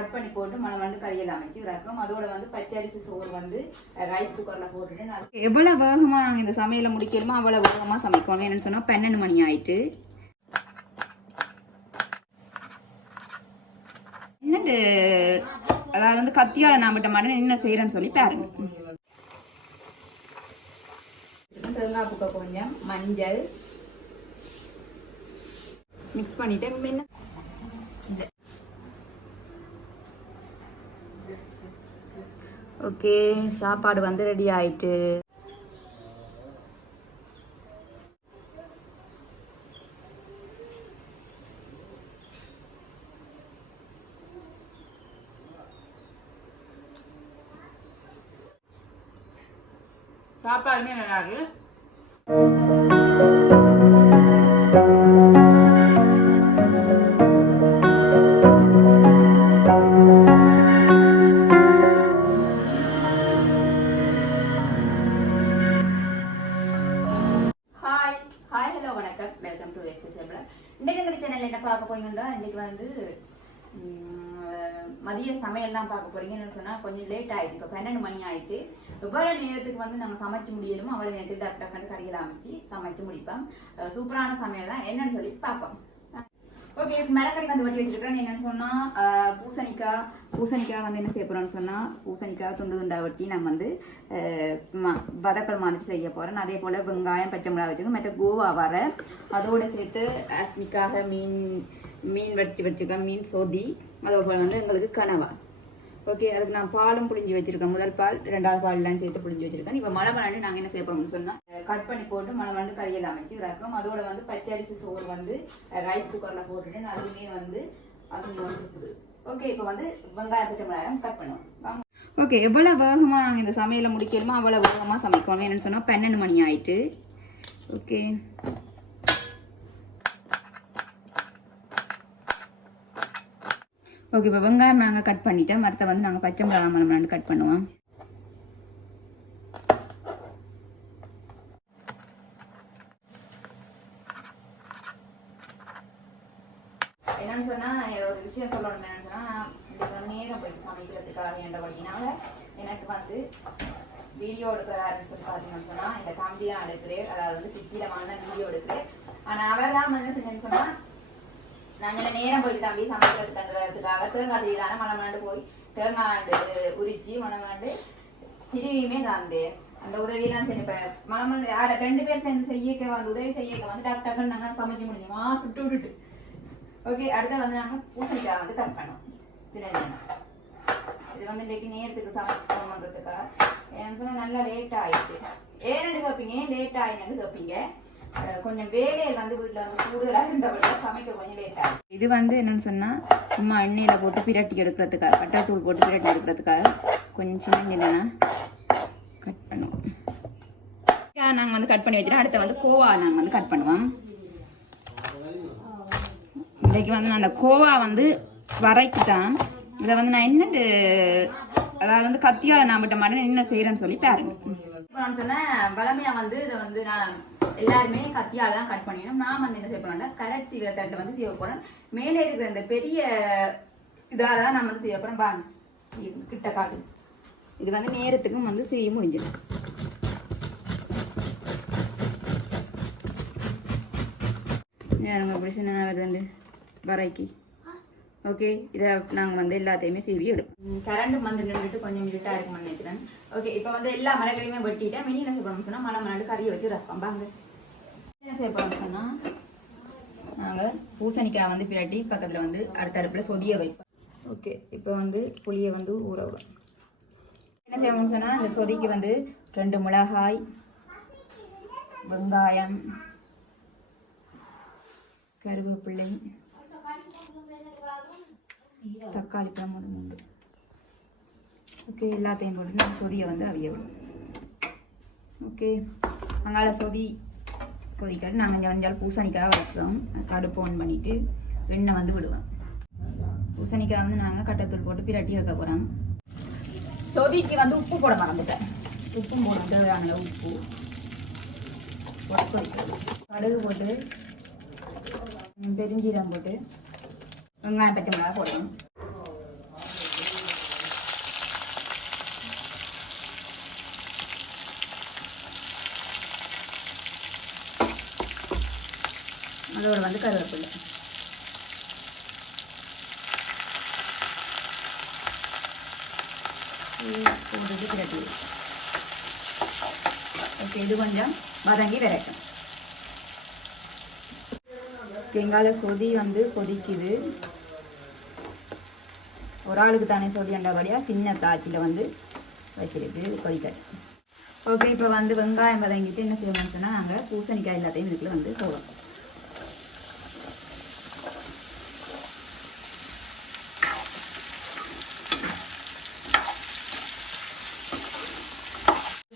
Cut பண்ணி போட்டு மணமண்டு கறியெல்லாம் அமைச்சு ரக்கம் அதோட வந்து பச்சரிசி சோறு வந்து ரைஸ் குக்கரில் போட்டுட்டு எவ்வளோ வேகமாக நாங்கள் இந்த சமையலை முடிக்கணுமோ அவ்வளோ வேகமாக சமைக்கணும். என்னென்னு சொன்னால் 12 மணி ஆயிட்டு என்னண்டு அதாவது வந்து கத்தியால் நான் விட்ட மாட்டேன் என்ன செய்கிறேன்னு சொல்லி பாருங்க. தேங்காய் பூக்க கொஞ்சம் மஞ்சள் மிக்ஸ் பண்ணிட்டு ஓகே சாப்பாடு வந்து ரெடி ஆயிட்டு. சாப்பாடுமே நல்லா இருக்கு. Welcome to Ssvlog. இன்னைக்கு இந்த சேனல்ல என்ன பார்க்க போறீங்கன்னா இன்னைக்கு வந்து மதிய சமையல்லாம் பார்க்க போறீங்க. என்ன சொன்னா கொஞ்சம் லேட் ஆயிட்டு, இப்போ 12 மணி ஆயிட்டு. எவ்வளவு நேரத்துக்கு வந்து நாங்கள் சமைச்சு முடியலுமோ அவ்வளவு நேரத்துக்கு டாக்டர் கறியெல்லாம் அமைச்சு சமைச்சு முடிப்போம். சூப்பரான சமையல் தான் என்னன்னு சொல்லி பார்ப்போம். ஓகே, மிளகறி வந்து வட்டி வச்சிருக்கேன். என்னன்னு சொன்னா பூசணிக்காய் வந்து என்ன செய்ய போறோம்னு சொன்னா பூசணிக்காய் துண்டு துண்டா வட்டி நான் வந்து வதக்கல் மாதிரி செய்ய போறேன். அதே போல வெங்காயம் பச்சை மிளகாய் வச்சுக்கோங்க. மற்ற கோவா வர அதோட சேர்த்து அஸ்மிக்காக மீன் வச்சுருக்கேன், மீன் சொதி. அதோட போல வந்து எங்களுக்கு கனவா. ஓகே, அதுக்கு நான் பாலும் புளிஞ்சு வச்சிருக்கேன். முதல் பால் 2வது பால்லாம் சேர்த்து புளிஞ்சு வச்சிருக்கேன். இப்போ மணமண்டு நாங்கள் என்ன செய்ய போறோம்னு சொன்னா கட் பண்ணி போட்டு மணமண்டு கறியெல்லாம் அமைச்சு ரக்கம் அதோட வந்து பச்சரிசி சோறு வந்து ரைஸ் குக்கர்ல போட்டுட்டு அதுவுமே வந்து இருக்குது. ஓகே, இப்போ வந்து வெங்காயம் பச்சை மிளகாய் கட் பண்ணுவோம். ஓகே, எவ்வளோ வேகமாக நாங்கள் இந்த சமையலை முடிக்கணுமோ அவ்வளோ வேகமாக சமைக்கணும். என்னன்னு சொன்னால் 12 மணி ஆயிட்டு. ஓகே, ஓகே இப்போ வெங்காயம் நாங்கள் கட் பண்ணிட்டோம். மரத்தை வந்து நாங்கள் பச்சை மிளகாய் மணமண்டு கட் பண்ணுவோம். என்னன்னு சொன்னால் ஒரு விஷயம் சொல்லணும். என்னன்னு சொன்னால் இன்னைக்கு நேரம் போயிட்டு சமைக்கிறதுக்காக என்றபடினால எனக்கு வந்து வீடியோ எடுக்கிறாருன்னு சொல்லி பார்த்தீங்கன்னு சொன்னால் இந்த தம்பி தான் எடுக்கிறேன். அதாவது வந்து சித்திரமான வீடியோ எடுக்கிறேன். ஆனால் அவர் தான் வந்து செஞ்சேன்னு சொன்னால் நாங்கள் நேரம் போயிட்டு தம்பி சமைக்கிறதுக்காக தேங்காய் திரிதானே மணமண்டு போய் தேங்காய் உரிச்சு மணமண்டு திருவியுமே காந்து அந்த உதவியெல்லாம் செஞ்சு மணமண்டு 2 பேர் சேர்ந்து செய்யக்க வந்து உதவி செய்யக்க வந்து டக்குன்னு நாங்கள் சமைக்க முடியுமா சுட்டு விட்டுட்டு. ஓகே, அடுத்த வந்து நாங்கள் பூசணிக்காய் வந்து கட் பண்ணோம் சின்ன சின்ன. இது வந்து இன்றைக்கு நேரத்துக்கு சமைக்கணும் பண்ணுறதுக்காக ஏன்னு சொன்னால் நல்லா லேட் ஆகிட்டு. ஏன்னு கேட்பீங்க, லேட் ஆகினு கேட்பீங்க. கொஞ்சம் வேலையில் வந்து வீட்டில் வந்து கூடுதலாக இருந்தவங்க சமைக்க கொஞ்சம் லேட் ஆகும். இது வந்து என்னன்னு சொன்னால் சும்மா எண்ணெயில் போட்டு பிரட்டி எடுக்கிறதுக்காக பட்டாத்தூள் போட்டு பிரட்டி எடுக்கிறதுக்காக கொஞ்சம் சின்ன இல்லைன்னா கட் பண்ணுவோம். நாங்கள் வந்து கட் பண்ணி வச்சுட்டோம். அடுத்த வந்து கோவா நாங்கள் வந்து கட் பண்ணுவோம். இன்றைக்கு வந்து நான் அந்த கோவா வந்து வரைக்கு தான் இதை வந்து நான் என்னண்டு அதாவது வந்து கத்தியால் நான் விட்ட மாட்டேன் என்ன செய்கிறேன்னு சொல்லி பாருங்க. இப்போ நான் சொன்னேன் வளமையாக வந்து இதை வந்து நான் எல்லாருமே கத்தியால் தான் கட் பண்ணிடணும். நான் வந்து என்ன செய்ய போறேன்னா கரட் சீவிர தட்டை வந்து செய்ய போகிறேன். மேலே இருக்கிற இந்த பெரிய இதால் தான் நான் வந்து செய்ய போகிறேன். பாருங்க கிட்ட காடு இது வந்து நேரத்துக்கும் வந்து செய்ய முடிஞ்சிடும். நேரங்க பிரச்சனை வருதுண்டு வரைக்கு. ஓகே, இதை நாங்கள் வந்து எல்லாத்தையுமே சீவி எடுப்போம். கரண்ட் வந்து நின்றுட்டு கொஞ்சம் இருட்டாக இருக்கும்னு நினைக்கிறேன். ஓகே, இப்போ வந்து எல்லா மரக்கறியுமே வெட்டிட்டேன். மினி என்ன செய்யணும்னு சொன்னால் மணமண்டு கறியை வச்சு ரப்போம். பாங்க என்ன செய்ய போகிறோம்னு சொன்னால் நாங்கள் பூசணிக்காய் வந்து பிரட்டி பக்கத்தில் வந்து அடுத்த அடுப்பில் சொதிய வைப்போம். ஓகே, இப்போ வந்து புளியை வந்து ஊற விடும். என்ன செய்யணும்னு சொன்னால் இந்த சொதிக்கு வந்து 2 மிளகாய், வெங்காயம், கருவேப்பிள்ளை, தக்காளி பழம் 3. ஓகே, எல்லாத்தையும் போட்டு நம்ம சொதியை வந்து அவிய விடும். ஓகே, அங்கால சொதி கொதிக்காட்டு நாங்கள் கொஞ்சம் பூசணிக்காய் வளர்க்குறோம். அடுப்பு ஆன் பண்ணிவிட்டு எண்ணெய் வந்து விடுவோம். பூசணிக்காய் வந்து நாங்கள் கட்டத்தூள் போட்டு பிரட்டி எடுக்க போகிறோம். சொதிக்கு வந்து உப்பு போட மறந்துட்டேன். உப்பும் போட்டு தேவையான உப்பு கடுகு போட்டு பெருஞ்சீரம் போட்டு வெங்காயம் பச்சை மிளகாய் போடணும். அதோட வந்து கருவேப்பிலை போட்டுட்டு பிரட்டி. ஓகே, இது கொஞ்சம் வதங்கி விரைக்கும். வெங்காய சொதி வந்து கொதிக்குது. ஒரு ஆளுக்கு தானே சொதி அண்டபடியாக சின்ன தாச்சியில் வந்து வச்சிருக்கு கொதிக்காது. ஓகே, இப்போ வந்து வெங்காயம் வதங்கிட்டு என்ன செய்யணும்னு சொன்னால் நாங்கள் பூசணிக்காய் எல்லாத்தையும் இதுக்குள்ள வந்து போடுவோம்.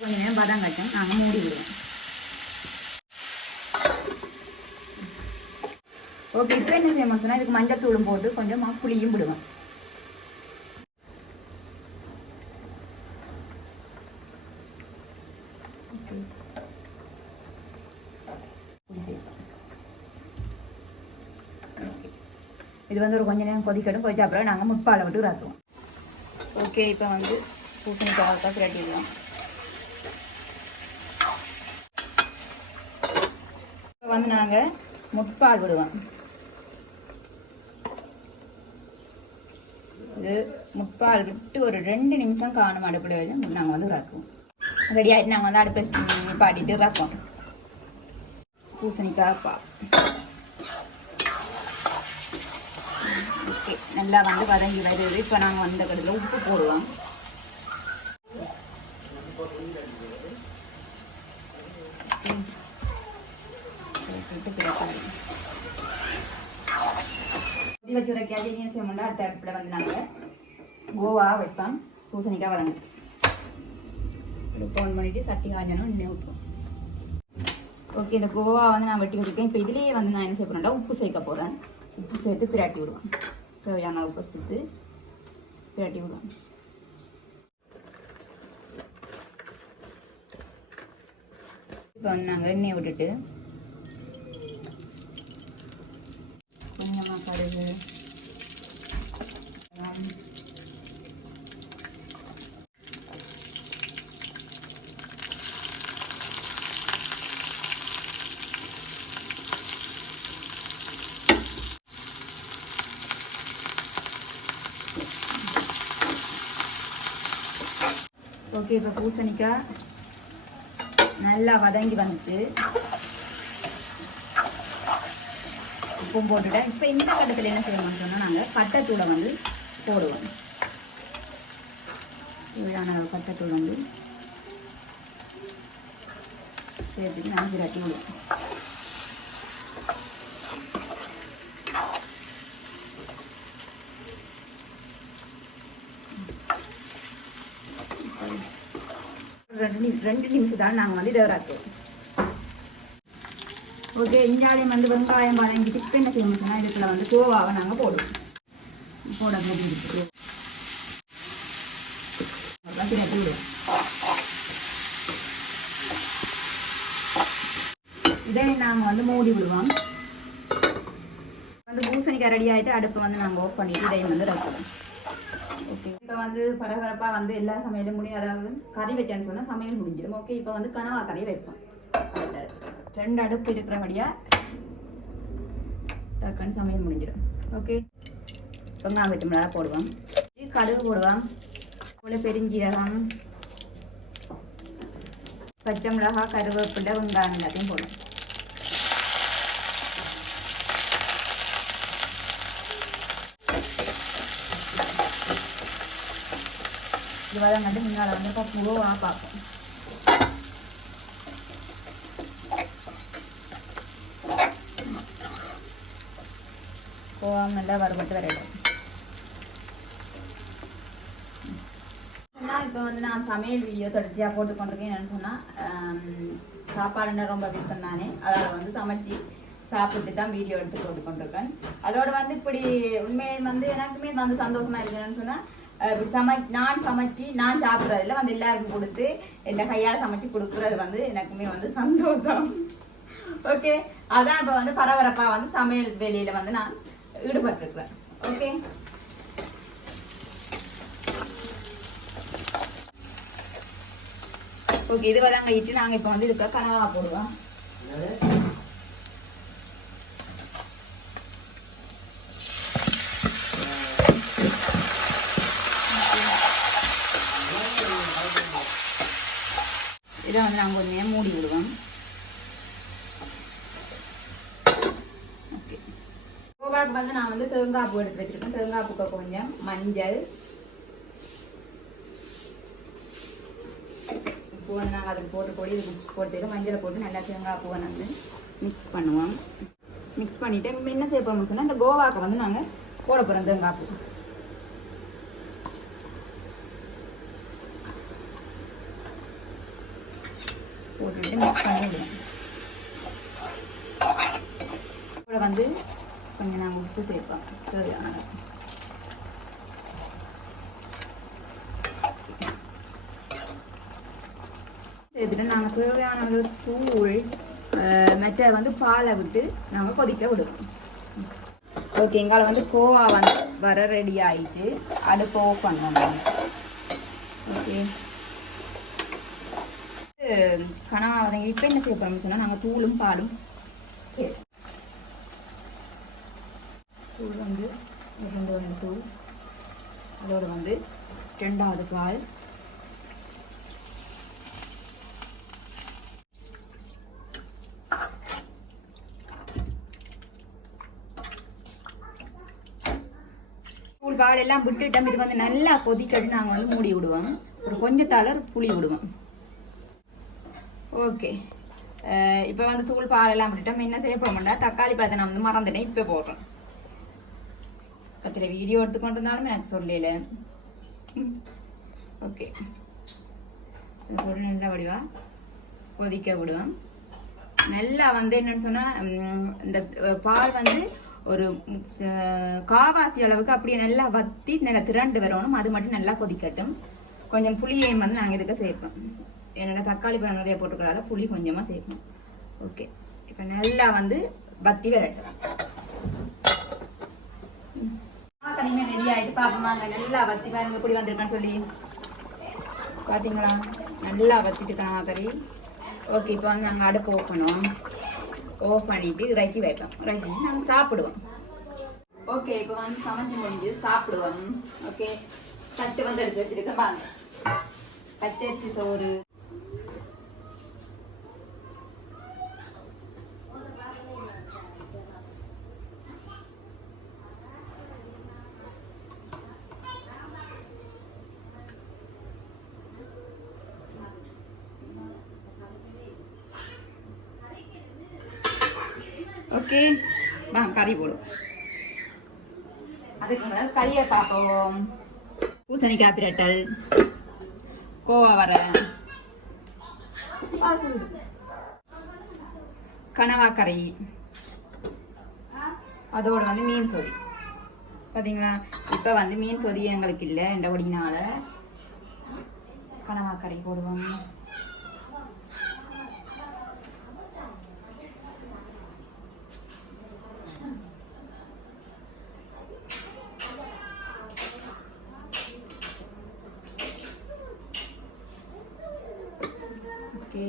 கொஞ்சம் நேரம் பதம் கட்டும் நாங்கள் மூடி விடுவோம். ஓகே, இப்போ என்ன செய்யணும் சொன்னால் இதுக்கு மஞ்சள் தூளும் போட்டு கொஞ்சமாக புளியும் விடுவோம். இது வந்து ஒரு கொஞ்சம் நேரம் கொதிக்கட்டும். கொதிச்ச அப்புறம் நாங்கள் முட்பாலை விட்டு ராத்துவோம். ஓகே, இப்போ வந்து பூசணிக்காய் பிரட்டிடலாம். இப்போ வந்து நாங்கள் முட்பால் விடுவோம். இது முட்பால் விட்டு ஒரு 2 நிமிஷம் காணும் அடுப்பில் வச்சு நாங்கள் வந்து ராக்குவோம். ரெடி ஆகிட்டு நாங்கள் வந்து அடுப்பு பாட்டிட்டு ராப்போம். பூசணிக்காய் பால் ஓகே, நல்லா வந்து வதங்கி வருது. இப்போ நாங்கள் வந்த கடையில் உப்பு போடுவோம். வச்சுரைக்காது என்ன செய்யணும்னா அடுத்த அடுப்பில் வந்து நாங்கள் கோவா வைப்போம். பூசணிக்காய் வதங்க ஃபோன் பண்ணிவிட்டு சட்டி காஞ்சனும் இன்னும் ஊற்றுவோம். ஓகே, இந்த கோவா வந்து நான் வெட்டி வச்சுருக்கேன். இப்போ இதுலேயே வந்து நான் என்ன செய்ய போகிறேன்டா உப்பு சேர்க்க போகிறேன். உப்பு சேர்த்து பிரட்டி விடுவேன். தேவையான உப்பு சேர்த்து பிரட்டி விடுவேன். இப்போ வந்து நாங்கள் எண்ணெயை விட்டுட்டு கொஞ்சமாக கடுகு ஓகே, இப்போ பூசணிக்காய் நல்லா வதங்கி வந்துட்டு உப்பும் போட்டுட்டேன். இப்போ இந்த கட்டத்தில் என்ன செய்யணும்னு சொன்னால் நாங்கள் பட்டைத்தூளை வந்து போடுவோம். இவ்வளோ பட்டைத்தூள் வந்து சேர்த்துட்டு நாங்கள் விரட்டி விடுவோம். ரெண்டு நிமிஷம் தான் நாங்கள் வந்து இதை ராக்குவோம். ஓகே, இஞ்சாலையும் வந்து வெங்காயம் வதங்கிட்டு இப்போ என்ன செய்யணும் சொன்னால் இதுக்குள்ள வந்து கோவாவை நாங்கள் போடுவோம். போட முடிஞ்சிட்டு பிரட்டி விடுவோம். இதை நாங்கள் வந்து மூடி விடுவோம். வந்து பூசணிக்காய் ரெடி ஆகிட்டு அடுப்பை வந்து நாங்கள் ஆஃப் பண்ணிவிட்டு இதையும் வந்து ரக்குவோம். ஓகே, இப்போ வந்து பரபரப்பாக வந்து எல்லா சமையலும் முடியும். அதாவது கறி வச்சேன்னு சொன்னால் சமையல் முடிஞ்சிடும். ஓகே, இப்போ வந்து கனவா கறி வைப்போம். 2 அடுப்பு இருக்கிறபடியாக டக்குன்னு சமையல் முடிஞ்சிடும். ஓகே, வெங்காயம் வெட்டி மிளகா போடுவோம். கடுகு போடுவோம். போல பெருஞ்சீரகம், பச்சை மிளகா, கருவேப்பிலை, வெங்காயம் எல்லாத்தையும் போடுவோம். இது வதங்கிட்டு முன்னால் வந்து பூவாக பார்ப்போம். கோவம் நல்லா வறுபட்டு வரையிடும். இப்போ வந்து நான் சமையல் வீடியோ தொடர்ச்சியாக போட்டுக்கொண்டிருக்கேன். என்னென்னு சொன்னால் சாப்பாடுன்னா ரொம்ப விருப்பம் தானே, அதில் வந்து சமைச்சி சாப்பிட்டு தான் வீடியோ எடுத்து போட்டுக்கொண்டிருக்கேன். அதோட வந்து இப்படி உண்மையை வந்து எனக்குமே வந்து சந்தோஷமா இருக்குன்னு சொன்னால் நான் சமைச்சு நான் சாப்பிட்றதுல வந்து எல்லாருக்கும் கொடுத்து இந்த கையால் சமைச்சு கொடுக்குறது வந்து எனக்குமே வந்து சந்தோஷம். ஓகே, அதான் இப்போ வந்து பரபரப்பாக வந்து சமையல் வேலையில் வந்து நான் ஈடுபட்டிருக்கிறேன். ஓகே, ஓகே, இது வதாங்க இட்டு நாங்கள் இப்போ வந்து இதுக்கு கனவா போடுவோம். இதை வந்து நாங்கள் கொஞ்சம் நேரம் மூடி விடுவோம். ஓகே, கோவாக்கு வந்து நான் வந்து தேங்காய் பூ எடுத்து வச்சுருக்கேன். தேங்காய் பூக்க கொஞ்சம் மஞ்சள் பூவை நாங்கள் அதுக்கு போட்டு இது போட்டு மஞ்சளை போட்டு நல்லா தேங்காய் பூவை வந்து மிக்ஸ் பண்ணுவோம். மிக்ஸ் பண்ணிவிட்டு என்ன செய்ய போகிறோம்னு சொன்னால் இந்த கோவாக்கு வந்து நாங்கள் போட போகிறோம் தேங்காய் பூ. போட்டுட்டு மிக்ஸ் பண்ணிவிடுவோம். கூட வந்து கொஞ்சம் நாங்கள் உப்பு சேர்ப்போம் தேவையானது. சேர்த்துட்டு நாங்கள் தேவையான தூள் மற்ற வந்து பாலை விட்டு நாங்கள் கொதிக்க விடுவோம். ஓகே, எங்களை வந்து கோவா வந்து வர ரெடி ஆகிட்டு அடுப்பு ஆஃப் பண்ணுவோம் நாங்கள். ஓகே, கனவா வதங்கி இப்போ என்ன செய்ய போகிறோம்னு சொன்னால் நாங்கள் தூளும் பாலும் தூள் வந்து 2 தூள், அதோடு வந்து 2வது பால், தூள் பால் எல்லாம் விட்டுட்டோம். இது வந்து நல்லா கொதிக்கட்டு நாங்கள் வந்து மூடி விடுவோம். ஒரு கொஞ்சத்தால புளி விடுவோம். ஓகே, இப்போ வந்து தூள் பாலெல்லாம் விட்டுட்டோம். என்ன செய்ய போக மாட்டா தக்காளி பழத்தை நான் வந்து மறந்துட்டேன், இப்போ போடுறேன். கத்திர வீடியோ எடுத்துக்கொண்டு இருந்தாலும் எனக்கு சொல்லல. ஓகே, இது போட்டு நல்லா வடிவா கொதிக்க விடுவோம். நல்லா வந்து என்னன்னு சொன்னால் இந்த பால் வந்து ஒரு காவாசி அளவுக்கு அப்படியே நல்லா வத்தி நல்லா திரண்டு வரணும். அது மட்டும் நல்லா கொதிக்கட்டும். கொஞ்சம் புளியையும் வந்து நாங்கள் இதுக்கு சேர்ப்போம். என்னென்ன தக்காளி பழம் நிறைய போட்டுக்கிறதால புளி கொஞ்சமாக சேர்க்கணும். ஓகே, இப்போ நல்லா வந்து வத்தி வரட்டும். தனிமையாக ரெடி ஆகிட்டு பார்ப்போமாங்க. நல்லா வத்தி பாருங்க இப்படி வந்திருக்கான்னு சொல்லி பார்த்தீங்களா? நல்லா வத்திட்டு கறி. ஓகே, இப்போ வந்து நாங்கள் அடுப்பு ஆஃப் பண்ணுவோம். ஆஃப் பண்ணிட்டு இறக்கி வைப்போம். இறக்கி நாங்கள் சாப்பிடுவோம். ஓகே, இப்போ வந்து சமைச்சு முடிஞ்சு சாப்பிடுவோம். ஓகே, தட்டு வந்து எடுத்து வச்சுருக்கேன் பாருங்க. பச்சரிசி சோறு, ஓகே வாங்க கறி போடும். அதுக்கு முதல்ல கறியை பார்ப்போம். பூசணிக்காய் பிரட்டல், கோவா வர, கனவா கறி, அதோட வந்து மீன் சொதி. பார்த்தீங்களா? இப்போ வந்து மீன் சொதி எங்களுக்கு இல்லை என்றபடினால கனவா கறி போடுவோம். ஓகே,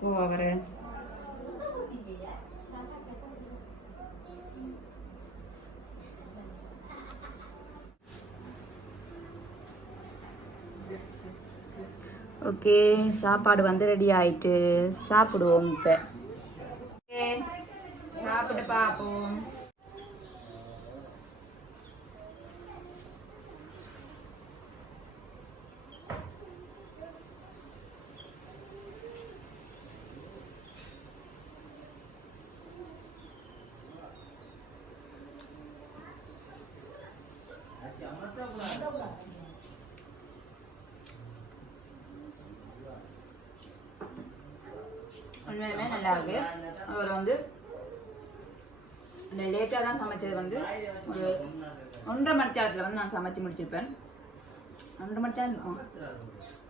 கோவா வர, ஓகே சாப்பாடு வந்து ரெடி ஆயிட்டு சாப்பிடுவோம். இப்போ சாப்பிட்டு பார்ப்போம். உண்மையுமே நல்லா இருக்கு. அதில் வந்து இந்த லேட்டாக தான் சமைச்சது வந்து ஒரு 1.5 மணி நேரத்தில் வந்து நான் சமைச்சு முடிச்சிருப்பேன். 1.5 மணி நேரம்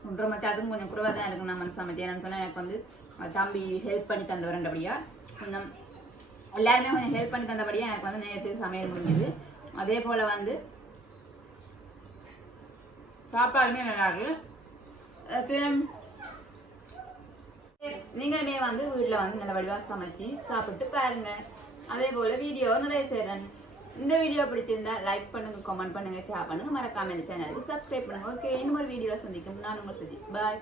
1.5 மணி நேரத்துக்கும் கொஞ்சம் குறைவாக தான் இருக்கும் நான் வந்து சமைச்சேன். என்னன்னு சொன்னால் எனக்கு வந்து தம்பி ஹெல்ப் பண்ணி தந்தவரண்டபடியா கொஞ்சம் எல்லாருமே கொஞ்சம் ஹெல்ப் பண்ணி தந்தபடியா எனக்கு வந்து நேரத்துக்கு சமையல் முடிஞ்சுது. அதே போல் வந்து சாப்பாடுமே நல்லா இருக்கு. நீங்களுமே வந்து வீட்டில் வந்து நல்ல வடிவாக சமைச்சு சாப்பிட்டு பாருங்க. அதே போல் வீடியோ நிறைய செய்கிறேன். இந்த வீடியோ பிடிச்சிருந்தா லைக் பண்ணுங்க, கமெண்ட் பண்ணுங்க, ஷேர் பண்ணுங்க, மறக்காம இந்த சேனலுக்கு சப்ஸ்கிரைப் பண்ணுங்க. ஓகே, இன்னொரு வீடியோல சந்திக்கும். நான் உங்கள் சதி. பாய்.